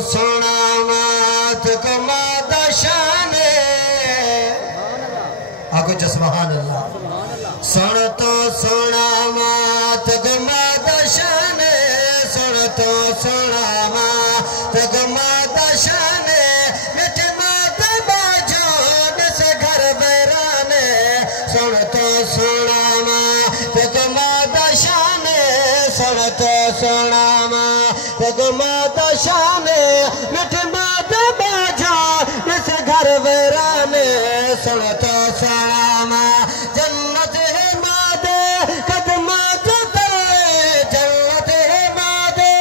सोना मात कमादा शाने आगो जसमान अल्लाह सुन तो सोना मात कमादा शाने सुन तो सोना मात कमादा शाने मिठे मात बाजो से घर बैराने सुन तो सोना मात कमादा शाने सुन तो सोना मात कमादा शाने मिठे मात बाजो से घर बैराने सुन तो सोना जन्नत है मादे कदमा जो तले जन्नत है मादे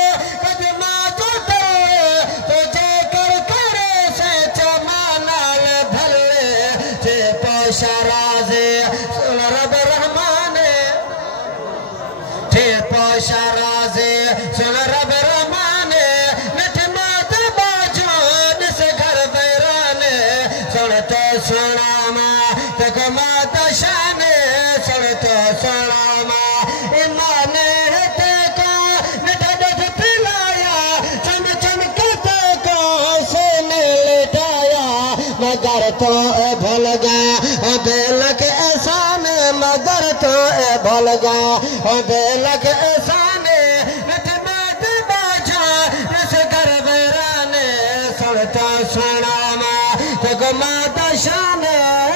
कदमा जो तले तुझे कर करे से चमानाल भले जे पोशराजे सुन रब रहमाने जे पोशराजे सुन रब रहमाने मिठे मात बाजो से घर बैराने सुन तो सोना माता शाने सुन तो सोना इमाने को नट पिलाया चम चमकते को सोने लेटाया मगर तो भूल गया बेलक एहसान मगर तो भूल गया बेलक एहसान नट मात बाजा रस घर बैराने सुन तो सोना माता शाने